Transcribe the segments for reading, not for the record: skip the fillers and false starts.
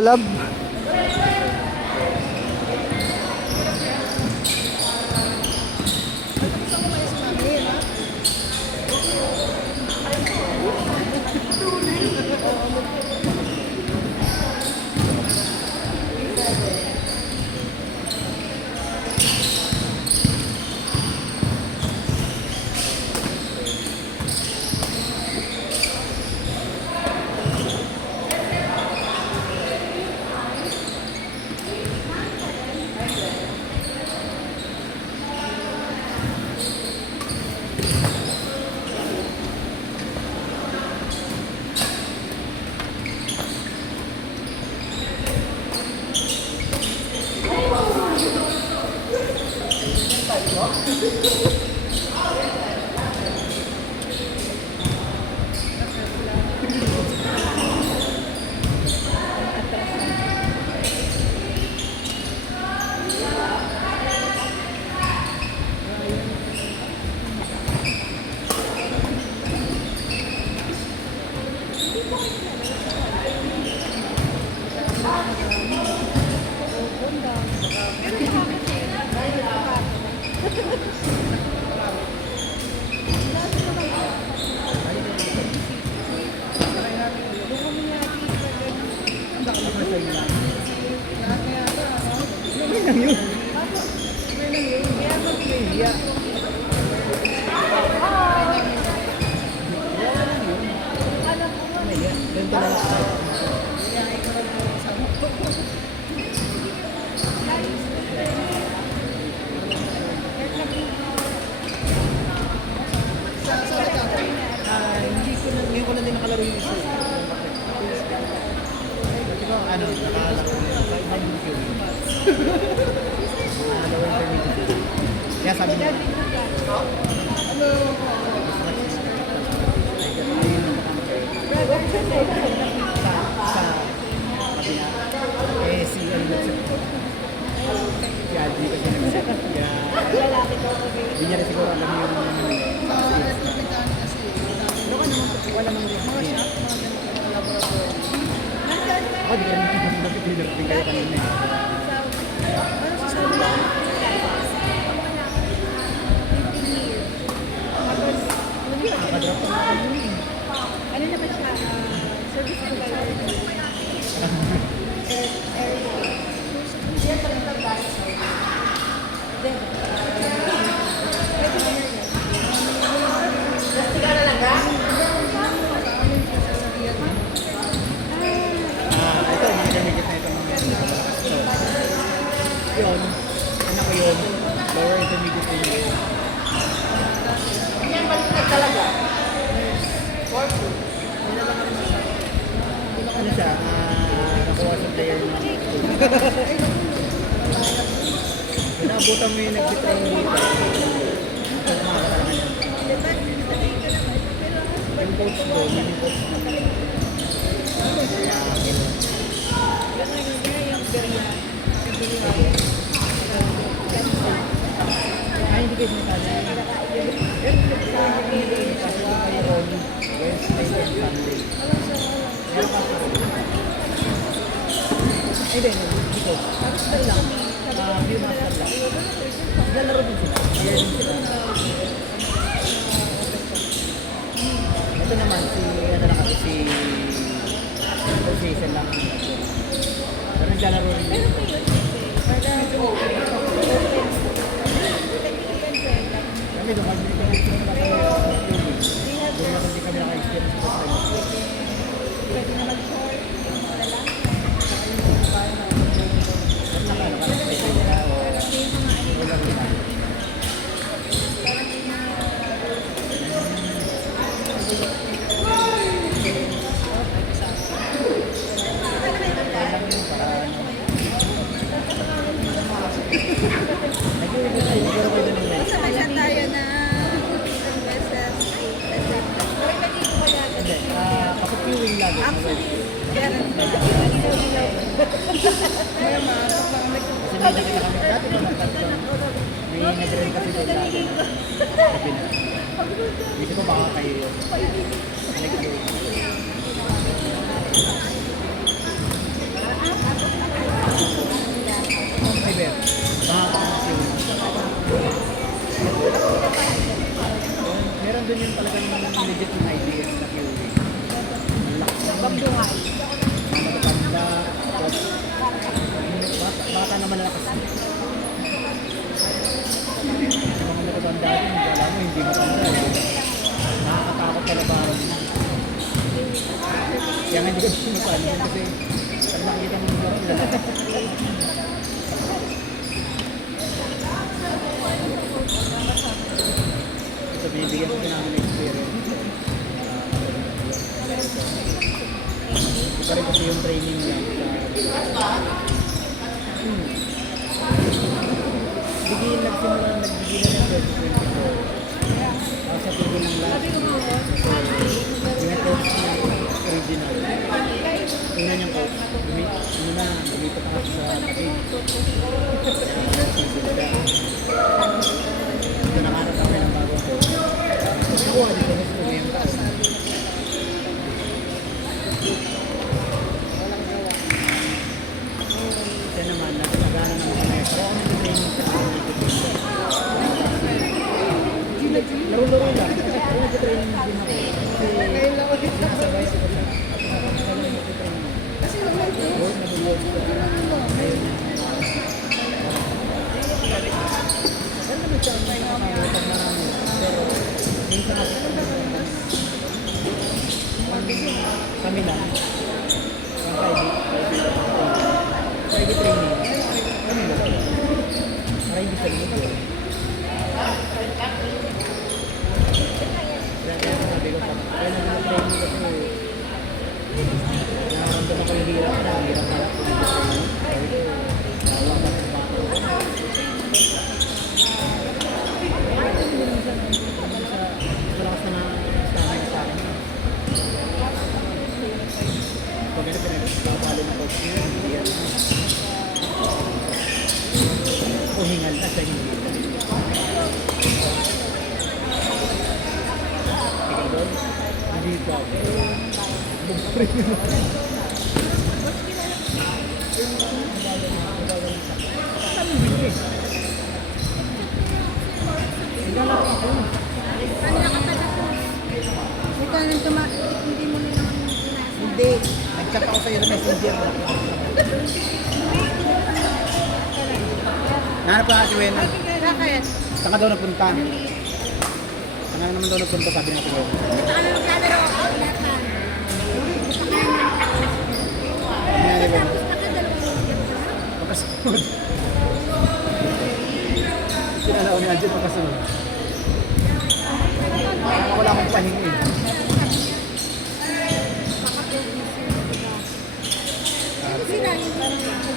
Lab. Hindi ko na din nakalaro yung isa. Ano, nakalaro sa ibang video. Kaya sabi niya, si Adi kasi nag-set. Hindi niya rin siguro alam yung wala mang rin mga shop, mga ganito laboratory. Ako di ko rin pinag-pinag kayo kanina. Ano sa sabi lang? 15 years. Nakadrop na ako yun eh. Ano naman siya? Service provider. Airway. Siya talagang pag-basa. Then, Tika na lang ka? Ito, ginagamit na ito mga yun, anak ko yun, lower intermediate yun. Yan balik talaga? Fortune? Ano siya? Nakuha sa player ng Pinabutan mo yung nag-train dito. Ito makakatalangan yan. Yung coach doon, yung coach na ay, hindi kayo sinasali. Sa Pilipinas, kayo Wednesday and Sunday. Ay, hindi. Dito. Tapos ba lang? View master lang. Nalaro din sila. Year din sila. Ito naman, ano na kasi, si Jason lang. Pero naglalaro rin. Pero kayo, kami doon, kami hindi kami naka-experience sa time. Pwede na mag-short, malala. May nag-rent kasi doon lagi. Hindi ko baka kayo yun. paano yun kasi pag nakikita mo nito, ito binibigyan ko namin ng experience. Ito rin kasi yung training niya. Bigyan nagsimula ng 2024. Sa tigil ng last year. So, yung coach niya original. Una niyang coach. Lumito pa kasi sa Taguig. Ito nakaharap kami ng bagong coach. Ako, hindi ko gusto ngayong taas. Siya naman, nagana naman kami. Pero ako nag-training sa laro-laro lang. Ako nag-training din ako. Kasi nakasabay sila siya. Kasi naman ito. Ganda mo siya ang may nakakalitan na namin. Pero, minsan kasi kami lang. Ang private training. Kami lang. Para hindi sa linggo. Kaya sabi ko, kaya nag-training kasi nakaramdaman ko yung hirap na. Hirap na lang. Sabi ko, nawang na sa bako. Malakas na stamina sa akin. Pag ganito pinagpapalo ng coach niya, hindi yan. O hingal na siya, hindi. Ikaw doon? Hindi ka. Bumprint mo. Saan mo bili? Hingala ka ako. Ito nang hindi mo na naman pinasa. Hindi. Nag-chat ako sa'yo na messenger. Nahanap ka natin, Wena. Bakit? Saan ka daw napunta? Saan ka naman daw napunta, sabi natin, Wena. Ano nang gather ako? Latan. Hindi na, Wena. Nakadalawang Pagkasunod. Sinala ko ni Angel pagkasunod. Wala akong pahinga eh.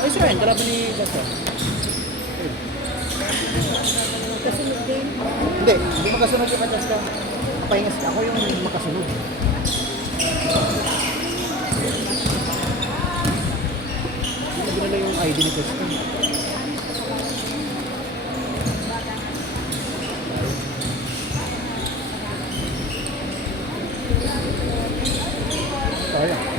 Ay, sir, yung kalaban ni Gaston. Kasunod din. Hindi magkasunod yung Gaston. Pahinga siya. Ako yung makasunod. Hindi na ginala yung ID ni Gaston. Kaya.